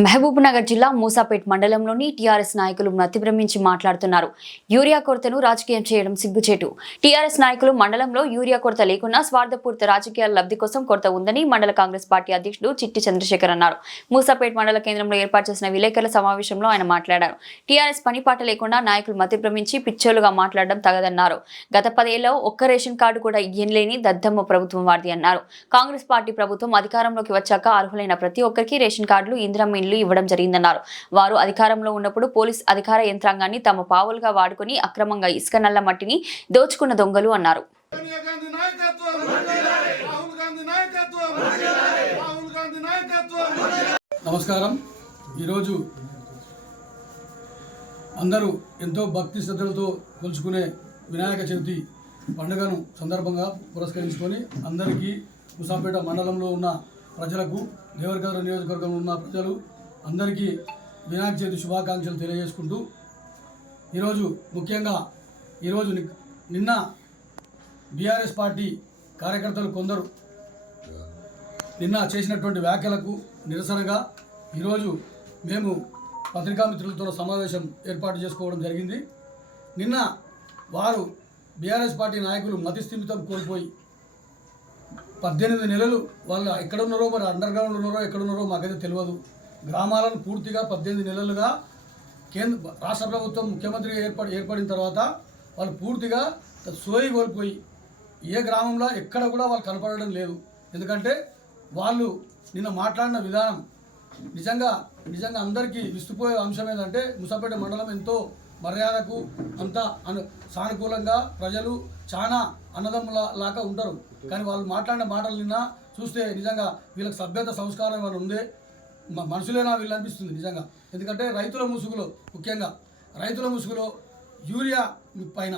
మహబూబ్నగర్ జిల్లా మూసాపేట్ మండలంలోని టీఆర్ఎస్ నాయకులు మతిభ్రమించి మాట్లాడుతున్నారు. యూరియా కొరతను రాజకీయం చేయడం సిగ్గుచేటు. టీఆర్ఎస్ నాయకులు మండలంలో యూరియా కొరత లేకున్నా స్వార్థపూరిత రాజకీయాల లబ్ధి కోసం కొరత ఉందని మండల కాంగ్రెస్ పార్టీ అధ్యక్షుడు చిట్టి చంద్రశేఖర్ అన్నారు. మూసాపేట్ మండల కేంద్రంలో ఏర్పాటు చేసిన విలేకరుల సమావేశంలో ఆయన మాట్లాడారు. టీఆర్ఎస్ పనిపాట లేకుండా నాయకులు మతిభ్రమించి పిచ్చోలుగా మాట్లాడడం తగదన్నారు. గత 10 ఏళ్లలో ఒక్క రేషన్ కార్డు కూడా ఇయ్యలేని దద్దమ్మ ప్రభుత్వం వారిది అన్నారు. కాంగ్రెస్ పార్టీ ప్రభుత్వం అధికారంలోకి వచ్చాక అర్హులైన ప్రతి ఒక్కరికి రేషన్ కార్డులు, ఇందిరమ్మ ఇండ్లు ఇవ్వడం జరిగిందన్నారు. వారు అధికారంలో ఉన్నప్పుడు పోలీస్ అధికార యంత్రాంగాన్ని తమ పావులుగా వాడుకుని అక్రమంగా ఇసుక నల్ల మట్టిని దోచుకున్న దొంగలు అన్నారు. నమస్కారం. ఈరోజు అందరూ ఎంతో భక్తి శ్రద్ధలతో కొలుచుకునే వినాయక చవితి పండుగను సందర్భంగా పురస్కరించుకొని అందరికీ మూసాపేట మండలంలో ఉన్న ప్రజలకు, దేవరకద్ర నియోజకవర్గంలో ఉన్న ప్రజలు అందరికీ వినాయక చవితి శుభాకాంక్షలు తెలియజేసుకుంటూ ఈరోజు ముఖ్యంగా నిన్న బీఆర్ఎస్ పార్టీ కార్యకర్తలు కొందరు నిన్న చేసినటువంటి వ్యాఖ్యలకు నిరసనగా ఈరోజు మేము పత్రికా మిత్రులతో సమావేశం ఏర్పాటు చేసుకోవడం జరిగింది. నిన్న వారు బీఆర్ఎస్ పార్టీ నాయకులు మతిస్థిమితం కోల్పోయి 18 నెలలు వాళ్ళు ఎక్కడున్నారో, మరి అండర్ గ్రౌండ్ ఉన్నారో ఎక్కడున్నారో మాకైతే తెలియదు. గ్రామాలను పూర్తిగా 18 నెలలుగా రాష్ట్ర ప్రభుత్వం ముఖ్యమంత్రి ఏర్పడిన తర్వాత వాళ్ళు పూర్తిగా సోయి కోల్పోయి ఏ గ్రామంలో ఎక్కడ కూడా వాళ్ళు కనపడడం లేదు. ఎందుకంటే వాళ్ళు నిన్న మాట్లాడిన విధానం నిజంగా అందరికీ విస్తుపోయే అంశం ఏంటంటే, మూసాపేట మండలం ఎంతో మర్యాదకు అంత సానుకూలంగా ప్రజలు చాలా అన్నదమ్ముల లాగా ఉంటారు. కానీ వాళ్ళు మాట్లాడిన మాటలు నిన్న చూస్తే నిజంగా వీళ్ళకి సభ్యత సంస్కారం ఏమైనా ఉందే, మనుషులేనా వీళ్ళు అనిపిస్తుంది నిజంగా. ఎందుకంటే రైతుల ముసుగులో యూరియా పైన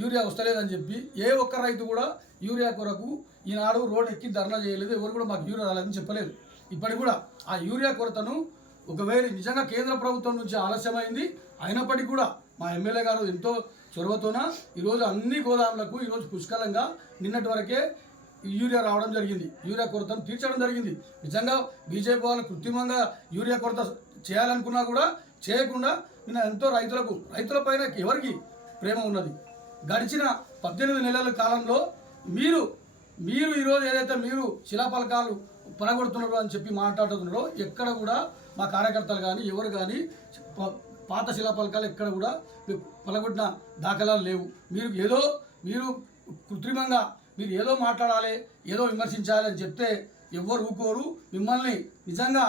యూరియా వస్తలేదని చెప్పి ఏ ఒక్క రైతు కూడా యూరియా కొరకు ఈనాడు రోడ్ ఎక్కి ధర్నా చేయలేదు. ఎవరు కూడా మాకు యూరియా రాలేదని చెప్పలేదు. ఇప్పటికి కూడా ఆ యూరియా కొరతను ఒకవేళ నిజంగా కేంద్ర ప్రభుత్వం నుంచి ఆలస్యమైంది అయినప్పటికీ కూడా మా ఎమ్మెల్యే గారు ఎంతో చొరవతోన ఈరోజు అన్ని గోదాములకు ఈరోజు పుష్కలంగా నిన్నటి వరకే యూరియా రావడం జరిగింది. యూరియా కొరతను తీర్చడం జరిగింది. నిజంగా బీజేపీ వాళ్ళు కృత్రిమంగా యూరియా కొరత చేయాలనుకున్నా కూడా చేయకుండా నిన్న ఎంతో రైతులపైన ఎవరికి ప్రేమ ఉన్నది. గడిచిన 18 నెలల కాలంలో మీరు ఈరోజు ఏదైతే మీరు శిలాఫలకాలు పడగొడుతున్నారు అని చెప్పి మాట్లాడుతున్నారో ఎక్కడ కూడా మా కార్యకర్తలు కానీ ఎవరు కానీ పాత శిలాఫలకాలు ఎక్కడ కూడా పలగొట్టిన దాఖలాలు లేవు. మీరు కృత్రిమంగా మీరు ఏదో మాట్లాడాలి, ఏదో విమర్శించాలి అని చెప్తే ఎవ్వరు ఊకోరు. మిమ్మల్ని నిజంగా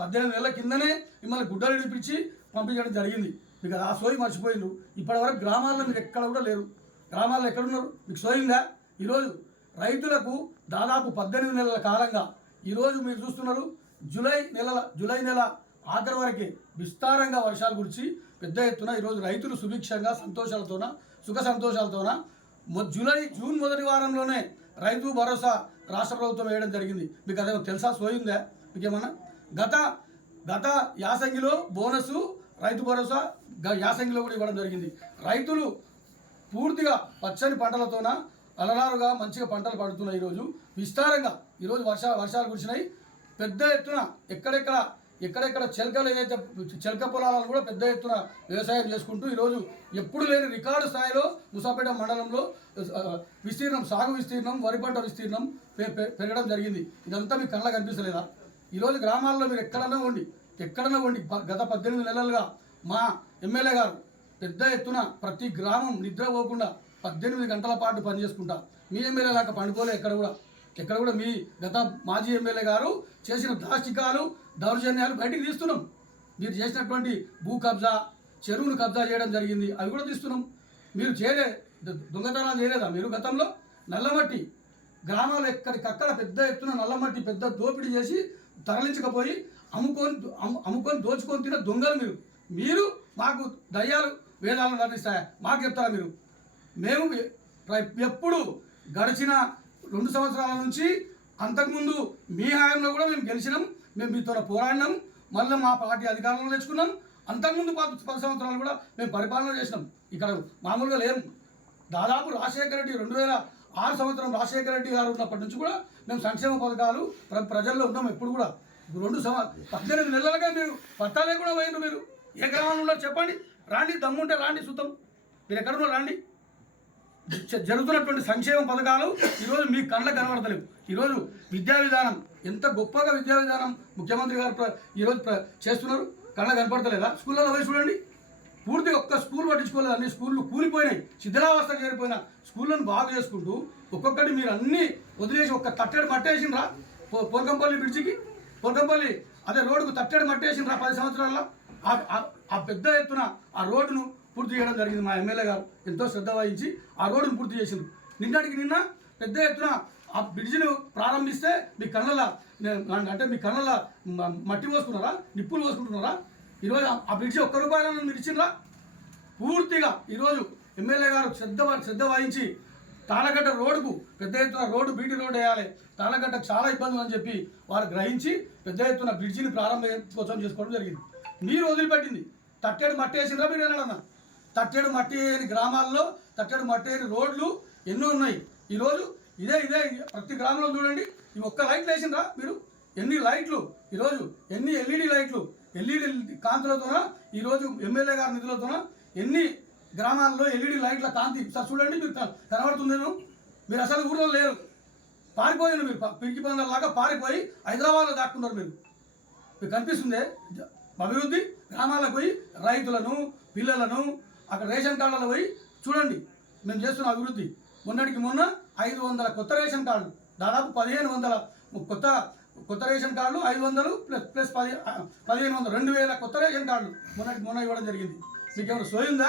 18 నెలల కిందనే మిమ్మల్ని గుడ్డలు ఇడిపించి పంపించడం జరిగింది. మీకు ఆ సోయి మర్చిపోయిండ్రు. ఇప్పటివరకు గ్రామాల్లో మీరు ఎక్కడ కూడా లేరు. గ్రామాల్లో ఎక్కడున్నారు? మీకు సోయిందా? ఈరోజు రైతులకు దాదాపు 18 నెలల కాలంగా ఈరోజు మీరు చూస్తున్నారు. జూలై నెల ఆఖరి వరకే విస్తారంగా వర్షాలు కురిచి పెద్ద ఎత్తున ఈరోజు రైతులు సుభిక్షంగా సుఖ సంతోషాలతోన జూన్ మొదటి వారంలోనే రైతు భరోసా రాష్ట్ర ప్రభుత్వం వేయడం జరిగింది. మీకు అదేమో తెలుసా? సోయిందా మీకేమన్నా? గత యాసంగిలో బోనసు రైతు భరోసా యాసంగిలో కూడా ఇవ్వడం జరిగింది. రైతులు పూర్తిగా పచ్చని పంటలతోన అలరారుగా మంచిగా పంటలు పడుతున్నాయి. ఈరోజు విస్తారంగా ఈరోజు వర్షాలు కురిసినాయి. పెద్ద ఎత్తున ఎక్కడెక్కడ చిలకలు ఏదైతే చిలక పొలాలను కూడా పెద్ద ఎత్తున వ్యవసాయం చేసుకుంటూ ఈరోజు ఎప్పుడు లేని రికార్డు స్థాయిలో మూసాపేట మండలంలో సాగు విస్తీర్ణం, వరి పంట విస్తీర్ణం పెరగడం జరిగింది. ఇదంతా మీకు కళ్ళ కనిపిస్తలేదా? ఈరోజు గ్రామాల్లో మీరు ఎక్కడన్నా ఉండి గత 18 నెలలుగా మా ఎమ్మెల్యే గారు పెద్ద ఎత్తున ప్రతి గ్రామం నిద్రపోకుండా 18 గంటల పాటు పనిచేసుకుంటా మీ ఎమ్మెల్యే లాగా పండుకోలే. ఎక్కడ కూడా మీ గత మాజీ ఎమ్మెల్యే గారు చేసిన దాష్టికాలు, దౌర్జన్యాలు బయటికి తీస్తున్నాం. మీరు చేసినటువంటి భూ కబ్జా, చెరువును కబ్జా చేయడం జరిగింది, అవి కూడా తీస్తున్నాం. మీరు దొంగతనాలు చేయలేదా? మీరు గతంలో నల్లమట్టి గ్రామాలు ఎక్కడికక్కడ పెద్ద ఎత్తున నల్లమట్టి పెద్ద దోపిడీ చేసి తరలించకపోయి అమ్ముకొని దోచుకొని తిన్న దొంగలు మీరు మాకు దయ్యాలు వేదాలను వర్ణిస్తాయా? మాకు చెప్తారా మీరు? మేము ఎప్పుడు గడిచిన 2 సంవత్సరాల నుంచి అంతకుముందు మీ హయాంలో కూడా మేము గెలిచినాం, మేము మీతో పోరాడినాం, మళ్ళీ మా పార్టీ అధికారంలో తెచ్చుకున్నాం. అంతకుముందు 10 సంవత్సరాలు కూడా మేము పరిపాలన చేసినాం. ఇక్కడ మామూలుగా లేము. దాదాపు రాజశేఖర రెడ్డి 2006 సంవత్సరం రాజశేఖర రెడ్డి గారు ఉన్నప్పటి నుంచి కూడా మేము సంక్షేమ పథకాలు ప్రజల్లో ఉన్నాం. ఎప్పుడు కూడా 18 నెలలుగా మీరు పట్టాలే కూడా పోయినారు. మీరు ఏ గ్రామంలో ఉన్నారు చెప్పండి, రాండి, దమ్ముంటే రాండి, సుతం మీరు ఎక్కడున్నారు రాండి. జరుగుతున్నటువంటి సంక్షేమ పథకాలు ఈరోజు మీ కళ్ళకు కనబడతలేవు. ఈరోజు విద్యా విధానం ఎంత గొప్పగా విద్యా విధానం ముఖ్యమంత్రి గారు ఈరోజు చేస్తున్నారు, కళ్ళకు కనపడతలేదా? స్కూళ్ళలో పోయి చూడండి, పూర్తిగా ఒక్క స్కూల్ పట్టించుకోలేదు. అన్ని స్కూళ్ళు కూలిపోయినాయి, శిథిలావస్థకు చేరిపోయిన స్కూళ్ళను బాగు చేసుకుంటూ ఒక్కొక్కటి మీరు అన్నీ వదిలేసి ఒక్క తట్టెడు మట్టేసిండ్రా పోర్కంపల్లి బ్రిడ్జికి, పోర్కంపల్లి అదే రోడ్డుకు తట్టెడు మట్టేసిండ్రా 10 సంవత్సరాల్లో. ఆ పెద్ద ఎత్తున ఆ రోడ్డును పూర్తి చేయడం జరిగింది. మా ఎమ్మెల్యే గారు ఎంతో శ్రద్ధ వహించి ఆ రోడ్డును పూర్తి చేసింది. నిన్నటికి నిన్న పెద్ద ఎత్తున ఆ బ్రిడ్జిని ప్రారంభిస్తే మీ కళ్ళ అంటే మీ కళ్ళ మట్టి పోసుకున్నారా, నిప్పులు పోసుకుంటున్నారా? ఈరోజు ఆ బ్రిడ్జి ఒక్క రూపాయలను మీరు ఇచ్చిండ్రా? పూర్తిగా ఈరోజు ఎమ్మెల్యే గారు శ్రద్ధ వహించి తాళగడ్డ రోడ్డుకు పెద్ద ఎత్తున రోడ్డు బీటీ రోడ్డు వేయాలి, తాళగడ్డకు చాలా ఇబ్బందులు అని చెప్పి వారు గ్రహించి పెద్ద ఎత్తున బ్రిడ్జిని ప్రారంభోత్సవం చేసుకోవడం జరిగింది. మీరు వదిలిపెట్టింది తట్టేడు మట్టి వేసిండ్రా? మీరు ఏనాడన్నా తట్టేడు మట్టి వేయని గ్రామాల్లో తట్టేడు మట్టి వేయని రోడ్లు ఎన్నో ఉన్నాయి. ఈరోజు ఇదే ప్రతి గ్రామంలో చూడండి, ఈ ఒక్క లైట్లు వేసిండ్రా మీరు? ఎన్ని లైట్లు ఈరోజు, ఎన్ని ఎల్ఈడి కాంతులతోన ఈరోజు ఎమ్మెల్యే గారి నిధులతోన ఎన్ని గ్రామాల్లో ఎల్ఈడి లైట్ల కాంతి సార్ చూడండి, మీరు కనబడుతుందేమో. మీరు అసలు ఊళ్ళో లేరు, పారిపోయాను. మీరు పిరికి పందలాగా పారిపోయి హైదరాబాద్లో దాక్కున్నారు. మీకు కనిపిస్తుందే అభివృద్ధి? గ్రామాలకు పోయి రైతులను, పిల్లలను అక్కడ రేషన్ కార్డులలో పోయి చూడండి, మేము చేస్తున్న అభివృద్ధి. మొన్నటికి మొన్న 500 కొత్త రేషన్ కార్డులు, దాదాపు 1500 కొత్త రేషన్ కార్డులు, 500 ప్లస్ 1500 2000 కొత్త రేషన్ కార్డులు మొన్న ఇవ్వడం జరిగింది. మీకు ఏమైనా సోయిందా?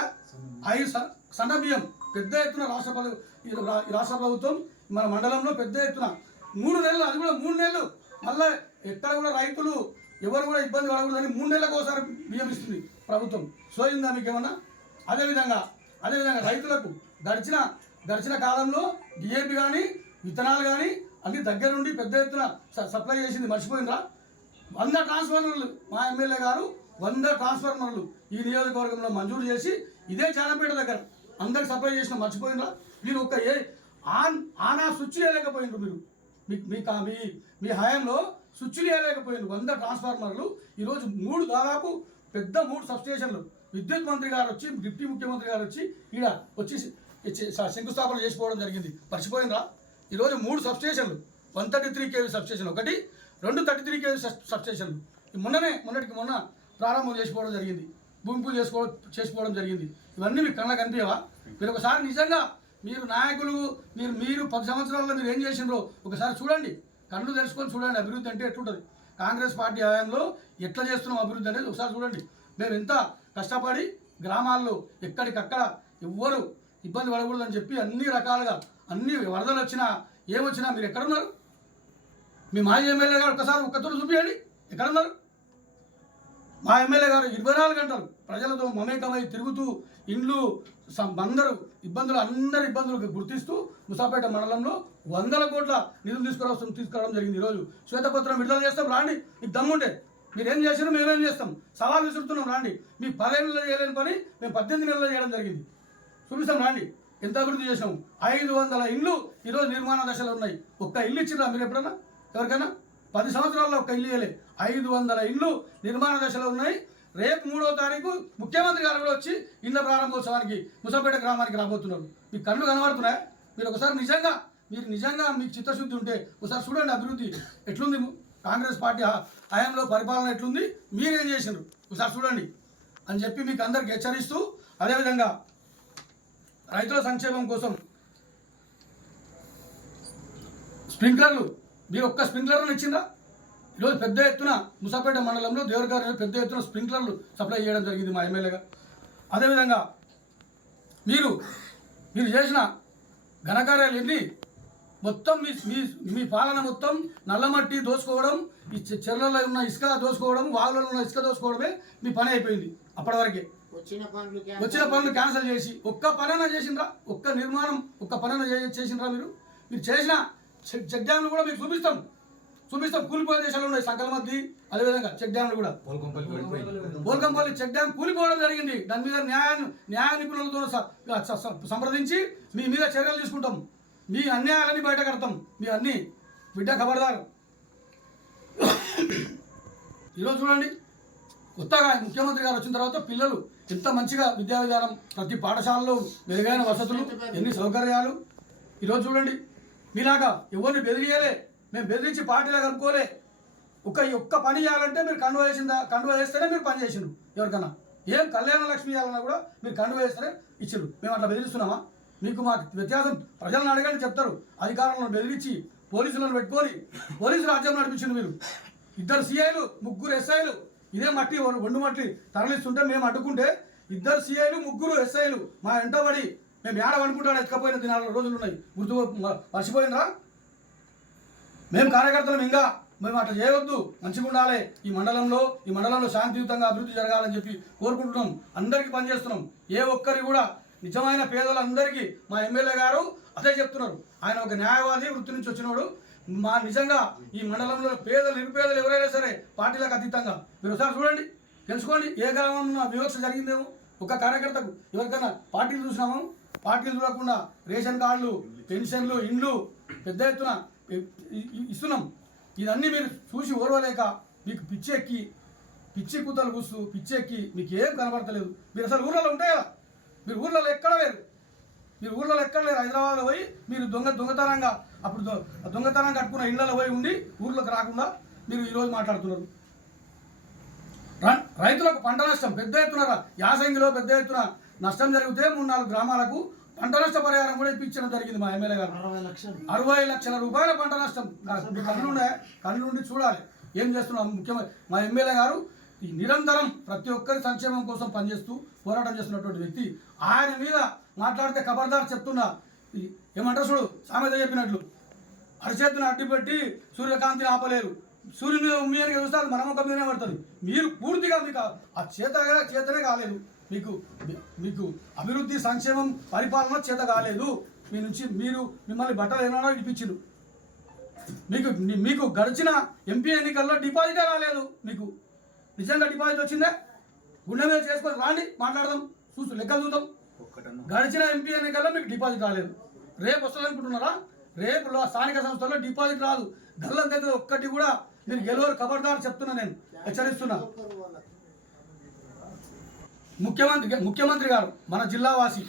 5 సన్న బియ్యం పెద్ద ఎత్తున రాష్ట్ర ప్రభుత్వం మన మండలంలో పెద్ద ఎత్తున 3 నెలలు, అది కూడా 3 నెలలు, మళ్ళీ ఎక్కడ కూడా రైతులు ఎవరు కూడా ఇబ్బంది పడకూడదని 3 నెలలకు ఒకసారి బియ్యం ఇస్తుంది ప్రభుత్వం. సోయిందా మీకు ఏమన్నా? అదేవిధంగా రైతులకు గడిచిన కాలంలో డిఏపి కానీ విత్తనాలు కానీ అన్ని దగ్గరుండి పెద్ద ఎత్తున సప్లై చేసింది మర్చిపోయిందా? 100 ట్రాన్స్ఫార్మర్లు మా ఎమ్మెల్యే గారు 100 ట్రాన్స్ఫార్మర్లు ఈ నియోజకవర్గంలో మంజూరు చేసి ఇదే చాలంపేట దగ్గర అందరికి సప్లై చేసిన మర్చిపోయిందా? మీరు ఒక్క ఆనా స్విచ్ వేయలేకపోయినారు. మీరు మీ హయాంలో స్విచ్లు వేయలేకపోయినారు. 100 ట్రాన్స్ఫార్మర్లు ఈరోజు దాదాపు పెద్ద 3 సబ్స్టేషన్లు విద్యుత్ మంత్రి గారు వచ్చి, డిప్యూటీ ముఖ్యమంత్రి గారు వచ్చి శంకుస్థాపన చేసుకోవడం జరిగింది. మర్చిపోయిందా? ఈరోజు 3 సబ్స్టేషన్లు, 133 kV సబ్స్టేషన్ ఒకటి, 2 33 kV సబ్స్టేషన్లు మొన్నటికి మొన్న ప్రారంభం చేసుకోవడం జరిగింది, భూమి పూజ చేసుకోవడం జరిగింది. ఇవన్నీ మీకు కళ్ళ కనిపించవా? మీరు ఒకసారి నిజంగా మీరు నాయకులు మీరు 10 సంవత్సరాల్లో మీరు ఏం చేసిండ్రో ఒకసారి చూడండి, కళ్ళు తెరుచుకొని చూడండి. అభివృద్ధి అంటే ఎట్లుంటుంది, కాంగ్రెస్ పార్టీ హయాంలో ఎట్లా చేస్తున్నాం అభివృద్ధి అనేది ఒకసారి చూడండి. మేము ఎంత కష్టపడి గ్రామాల్లో ఎక్కడికక్కడ ఎవ్వరు ఇబ్బంది పడకూడదని చెప్పి అన్ని రకాలుగా అన్ని వరదలు వచ్చినా ఏమొచ్చినా మీరు ఎక్కడున్నారు? మీ మాజీ ఎమ్మెల్యే గారు ఒక్కతోడు చూపించండి, ఎక్కడున్నారు? మా ఎమ్మెల్యే గారు 24 గంటలు ప్రజలతో మమేకమై తిరుగుతూ ఇండ్లు అందరూ అందరి ఇబ్బందులు గుర్తిస్తూ ముసాపేట మండలంలో 100 కోట్ల నిధులు తీసుకురావడం జరిగింది. ఈరోజు శ్వేతపత్రం విడుదల చేస్తాం, రాండి. మీకు దమ్ముంటే మీరేం చేసినా మేమేం చేస్తాం, సవాల్ విసురుతున్నాం, రాండి. మీ 10 నెలల్లో చేయలేని పని మేము 18 నెలల్లో చేయడం జరిగింది, చూపిస్తాం, రాండి. ఎంత అభివృద్ధి చేసినాం. 500 ఇండ్లు ఈరోజు నిర్మాణ దశలో ఉన్నాయి. ఒక్క ఇల్లు ఇచ్చిరా మీరు ఎప్పుడన్నా ఎవరికైనా? 10 సంవత్సరాల్లో ఒక్క ఇల్లు ఇవ్వలే. 500 ఇండ్లు నిర్మాణ దశలో ఉన్నాయి. రేపు 3వ తారీఖు ముఖ్యమంత్రి గారు కూడా వచ్చి ఇళ్ల ప్రారంభోత్సవానికి ముసాపేట గ్రామానికి రాబోతున్నారు. మీకు కళ్ళు కనబడుతున్నాయి? మీరు ఒకసారి నిజంగా మీకు చిత్తశుద్ధి ఉంటే ఒకసారి చూడండి అభివృద్ధి ఎట్లుంది, కాంగ్రెస్ పార్టీ హయాంలో పరిపాలన ఎట్లుంది, మీరేం చేసినారు ఒకసారి చూడండి అని చెప్పి మీకు అందరికి హెచ్చరిస్తూ, అదేవిధంగా రైతుల సంక్షేమం కోసం స్ప్రింక్లర్లు మీరు ఒక్క స్ప్రింక్లర్లను ఇచ్చిందా? ఈరోజు పెద్ద ఎత్తున ముసాపేట మండలంలో దేవరగారు పెద్ద ఎత్తున స్ప్రింక్లర్లు సప్లై చేయడం జరిగింది మా ఎమ్మెల్యేగా. అదేవిధంగా మీరు చేసిన ఘనకార్యాలు ఎన్ని మొత్తం మీ పాలన మొత్తం నల్లమట్టి దోసుకోవడం, ఈ చెర్లలో ఉన్న ఇసుక దోసుకోవడం, వాగులలో ఉన్న ఇసుక దోసుకోవడమే మీ పని అయిపోయింది. అప్పటి వరకే వచ్చిన పనులు క్యాన్సిల్ చేసి ఒక్క పనైనా చేసిండ్రా? ఒక్క నిర్మాణం ఒక్క పనైనా చేసిండ్రా? మీరు చేసిన చెక్ డ్యామ్లు కూడా మీకు చూపిస్తాం. కూలిపోయే దేశాలు ఉన్నాయి సంకలమద్ది, అదేవిధంగా చెక్ డ్యామ్లు కూడా. బోల్కంపల్లి చెక్ డ్యామ్ కూలిపోవడం జరిగింది. దాని మీద న్యాయ నిపుణులతో సంప్రదించి మీ మీద చర్యలు తీసుకుంటాం. మీ అన్యాయాలని బయట కడతాం. మీ అన్ని బిడ్డ ఖబర్దారు. ఈరోజు చూడండి, కొత్తగా ముఖ్యమంత్రి గారు వచ్చిన తర్వాత పిల్లలు ఎంత మంచిగా విద్యా విధానం, ప్రతి పాఠశాలలో మెరుగైన వసతులు, ఎన్ని సౌకర్యాలు. ఈరోజు చూడండి, మీలాగా ఎవరిని బెదిరియలే, మేము బెదిరించి పార్టీలో కలుపుకోలే. ఒక్క పని చేయాలంటే మీరు కండువ వేస్తేనే మీరు పని చేసిండ్రు. ఎవరికన్నా ఏం కళ్యాణ లక్ష్మి ఇవ్వాలన్నా కూడా మీరు కండువ వేస్తేనే ఇచ్చిండ్రు. మేము అట్లా బెదిరిస్తున్నామా? మీకు మాకు వ్యత్యాసం ప్రజలను అడగండి చెప్తారు. అధికారులను బెదిరించి పోలీసులను పెట్టుకొని పోలీసు రాజ్యం నడిపించిండు మీరు. 2 సిఐలు 3 ఎస్ఐలు ఇదే మట్టి ఒండు మట్టి తరలిస్తుంటే మేము అడ్డుకుంటే 2 సిఐలు 3 ఎస్ఐలు మా వెంటబడి మేము ఏడ అనుకుంటాడు ఎత్తుకపోయిన దినాల రోజులు ఉన్నాయి. గుర్తు మర్చిపోయినరా? మేము కార్యకర్తలు ఇంకా మేము అట్లా చేయవద్దు, మంచిగా ఉండాలి. ఈ మండలంలో శాంతియుతంగా అభివృద్ధి జరగాలని చెప్పి కోరుకుంటున్నాం. అందరికీ పనిచేస్తున్నాం. ఏ ఒక్కరి కూడా నిజమైన పేదలందరికీ మా ఎమ్మెల్యే గారు అదే చెప్తున్నారు. ఆయన ఒక న్యాయవాది వృత్తి నుంచి వచ్చినోడు. మా నిజంగా ఈ మండలంలో పేదలు నిరుపేదలు ఎవరైనా సరే పార్టీలకు అతీతంగా మీరు ఒకసారి చూడండి, తెలుసుకోండి. ఏ గ్రామంలో వివక్ష జరిగిందేమో ఒక కార్యకర్తకు ఎవరికైనా పార్టీలు చూసినాము. పార్టీలు చూడకుండా రేషన్ కార్డులు, పెన్షన్లు, ఇండ్లు పెద్ద ఎత్తున ఇస్తున్నాం. ఇదన్నీ మీరు చూసి ఓర్వలేక మీకు పిచ్చి కూతలు కూస్తూ పిచ్చెక్కి మీకు ఏం కనబడతలేదు. మీరు అసలు ఊర్లలో ఉంటే కదా, మీరు ఊర్లలో ఎక్కడ లేరు. హైదరాబాద్లో పోయి మీరు దొంగతనంగా అప్పుడు దొంగతనం కట్టుకున్న ఇళ్లలో పోయి ఉండి ఊర్లోకి రాకుండా మీరు ఈరోజు మాట్లాడుతున్నారు. రైతులకు పంట నష్టం పెద్ద ఎత్తున యాసంగిలో పెద్ద ఎత్తున నష్టం జరిగితే 3-4 గ్రామాలకు పంట నష్ట పరిహారం కూడా ఇప్పించడం జరిగింది. మా ఎమ్మెల్యే గారు 60 లక్షల రూపాయల పంట నష్టం. కళ్ళు నుండి చూడాలి ఏం చేస్తున్నాం. ముఖ్యమంత్రి మా ఎమ్మెల్యే గారు నిరంతరం ప్రతి ఒక్కరి సంక్షేమం కోసం పనిచేస్తూ పోరాటం చేస్తున్నటువంటి వ్యక్తి. ఆయన మీద మాట్లాడితే ఖబర్దార్ చెప్తున్నా. ఏమంటారు చూడు, సామెత చెప్పినట్లు అరిచేతుని అడ్డుపెట్టి సూర్యకాంతిని ఆపలేరు. సూర్యుని మీద ఉమ్మేయని చూస్తే అది మన ముఖం మీదనే పడుతుంది. మీరు పూర్తిగా మీకు ఆ చేతనే కాలేదు. మీకు అభివృద్ధి, సంక్షేమం, పరిపాలన చేత కాలేదు. మిమ్మల్ని బట్టలు ఏమైనా ఇప్పించిండు. మీకు గడిచిన ఎంపీ ఎన్నికల్లో డిపాజిటే రాలేదు. మీకు నిజంగా డిపాజిట్ వచ్చిందే? గుండె మీద చేసుకొని రాండి, మాట్లాడదాం, లెక్కలు చూద్దాం. గడిచిన ఎంపీ ఎన్నికల్లో మీకు డిపాజిట్ రాలేదు. రేపు వస్తుంది అనుకుంటున్నారా? రేపు స్థానిక సంస్థల్లో డిపాజిట్ రాదు. గల్లంతైతే ఒక్కటి కూడా మీరు గెలవరు. ఖబర్దార్ చెప్తున్నా, నేను హెచ్చరిస్తున్నా. ముఖ్యమంత్రి గారు మన జిల్లా వాసి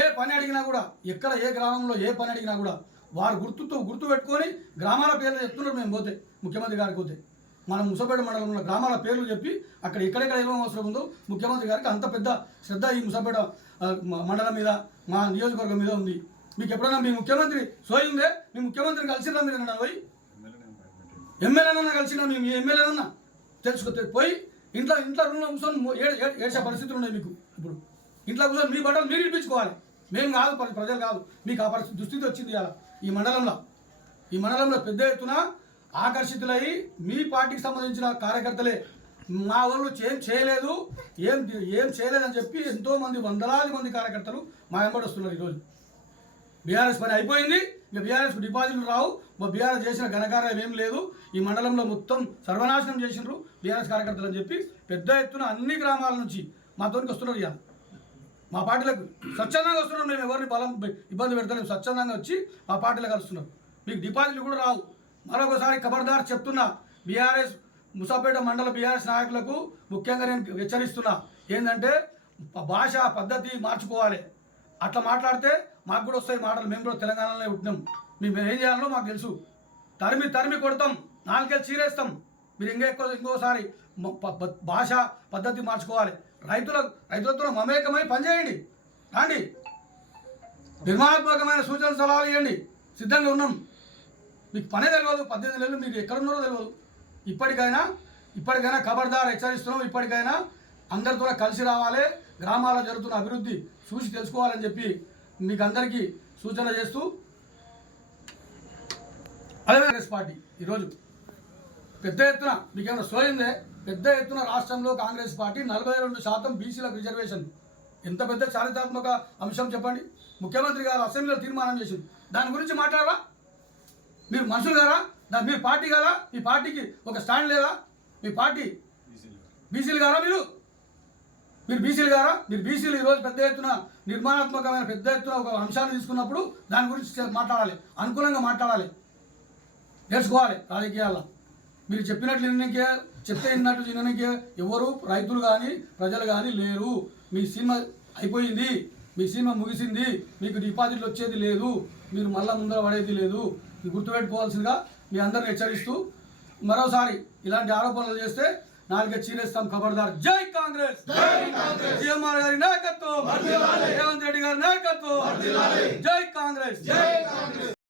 ఏ పని అడిగినా కూడా, ఎక్కడ ఏ గ్రామంలో ఏ పని అడిగినా కూడా వారు గుర్తు పెట్టుకొని గ్రామాల పేర్లు చెప్తున్నారు. మేము పోతే ముఖ్యమంత్రి గారికి పోతే మనం ముసాపేట మండలంలో ఉన్న గ్రామాల పేర్లు చెప్పి అక్కడ ఎక్కడెక్కడ ఏమో అవసరం ఉందో ముఖ్యమంత్రి గారికి అంత పెద్ద శ్రద్ధ ఈ ముసాపేట మండలం మీద, మా నియోజకవర్గం మీద ఉంది. మీకు ఎప్పుడైనా మీ ముఖ్యమంత్రి సోయిందే? మీ ముఖ్యమంత్రిని కలిసినా మీరు అన్నా పోయి? ఎమ్మెల్యేనన్నా కలిసినా? మీ ఎమ్మెల్యేనన్నా తెలుసుకో పోయి ఇంట్లో రూమ్లో కూర్చొని ఏడ్చే పరిస్థితులు ఉన్నాయి మీకు. ఇప్పుడు ఇంట్లో కూర్చొని మీ బట్టలు మీరు ఇప్పించుకోవాలి. మేము కాదు, ప్రజలు కాదు. మీకు ఆ పరిస్థితి దుస్థితి వచ్చింది ఇలా. ఈ మండలంలో పెద్ద ఎత్తున ఆకర్షితులై మీ పార్టీకి సంబంధించిన కార్యకర్తలే మా వాళ్ళు ఏం చేయలేదని చెప్పి ఎంతోమంది, వందలాది మంది కార్యకర్తలు మా వెంబడి వస్తున్నారు. ఈరోజు బీఆర్ఎస్ పని అయిపోయింది. ఇక బీఆర్ఎస్కు డిపాజిట్లు రావు. బీఆర్ఎస్ చేసిన ఘనకార్యం ఏం లేదు. ఈ మండలంలో మొత్తం సర్వనాశనం చేసినారు బీఆర్ఎస్ కార్యకర్తలు అని చెప్పి పెద్ద ఎత్తున అన్ని గ్రామాల నుంచి మాతోనికి వస్తున్నారు. ఇక మా పార్టీలకు స్వచ్ఛందంగా వస్తున్నారు. మేము ఎవరిని ఇబ్బంది పెడతాం. స్వచ్ఛందంగా వచ్చి మా పార్టీలో కలుస్తున్నారు. మీకు డిపాజిట్లు కూడా రావు. మరొకసారి ఖబర్దార్ చెప్తున్నా. బీఆర్ఎస్ ముసాపేట మండల బీఆర్ఎస్ నాయకులకు ముఖ్యంగా నేను హెచ్చరిస్తున్నా. ఏంటంటే భాష పద్ధతి మార్చుకోవాలి. అట్లా మాట్లాడితే మాకు కూడా వస్తాయి మాటలు. మేము కూడా తెలంగాణలోనే పుట్టినాం. మేము ఏం చేయాలో మాకు తెలుసు. తరిమి కొడతాం, నాలుగేళ్ళు చీరేస్తాం. మీరు ఇంకోసారి భాష పద్ధతి మార్చుకోవాలి. రైతులతో మమేకమై పనిచేయండి. రాండి, నిర్మాణాత్మకమైన సూచనలు సలహాలు ఇవ్వండి. సిద్ధంగా ఉన్నాం. మీకు పనే తెలియదు. 18 ఏళ్ళు మీరు ఎక్కడున్నారో తెలియదు. ఇప్పటికైనా ఖబర్దార్ హెచ్చరిస్తున్నాం. ఇప్పటికైనా అందరితో కలిసి రావాలి. గ్రామాల్లో జరుగుతున్న అభివృద్ధి చూసి తెలుసుకోవాలని చెప్పి మీకు అందరికీ సూచన చేస్తూ, అదే కాంగ్రెస్ పార్టీ ఈరోజు పెద్ద ఎత్తున మీకేమైనా సోయిందే? పెద్ద ఎత్తున రాష్ట్రంలో కాంగ్రెస్ పార్టీ 42% బీసీలకు రిజర్వేషన్. ఎంత పెద్ద చారిత్రాత్మక అంశం చెప్పండి. ముఖ్యమంత్రి గారు అసెంబ్లీలో తీర్మానం చేసింది. దాని గురించి మాట్లాడరా? మీరు మనుషులు గారా? మీరు పార్టీ కదా? మీ పార్టీకి ఒక స్టాండ్ లేదా? మీ పార్టీ బీసీలు గారా? మీరు బీసీలు గారా? మీరు బీసీలు ఈరోజు పెద్ద ఎత్తున నిర్మాణాత్మకమైన పెద్ద ఎత్తున ఒక అంశాన్ని తీసుకున్నప్పుడు దాని గురించి మాట్లాడాలి, అనుకూలంగా మాట్లాడాలి, నేర్చుకోవాలి. రాజకీయాల్లో మీరు చెప్పినట్లు చెప్తే విన్నట్టు వినడానికి ఎవరు రైతులు కానీ ప్రజలు కానీ లేరు. మీ సినిమా అయిపోయింది, మీ సినిమా ముగిసింది, మీకు డిపాజిట్లు వచ్చేది లేదు, మీరు మళ్ళా ముందర పడేది లేదు. ఇది గుర్తుపెట్టుకోవాల్సిందిగా మీ అందరిని హెచ్చరిస్తూ మరోసారి ఇలాంటి ఆరోపణలు చేస్తే నాలుగే చీరేస్తాం, ఖబర్దార్. జై కాంగ్రెస్, కేసీఆర్ గారి నాయకత్వం, రేవంత్ రెడ్డి గారి నాయకత్వం, జై కాంగ్రెస్.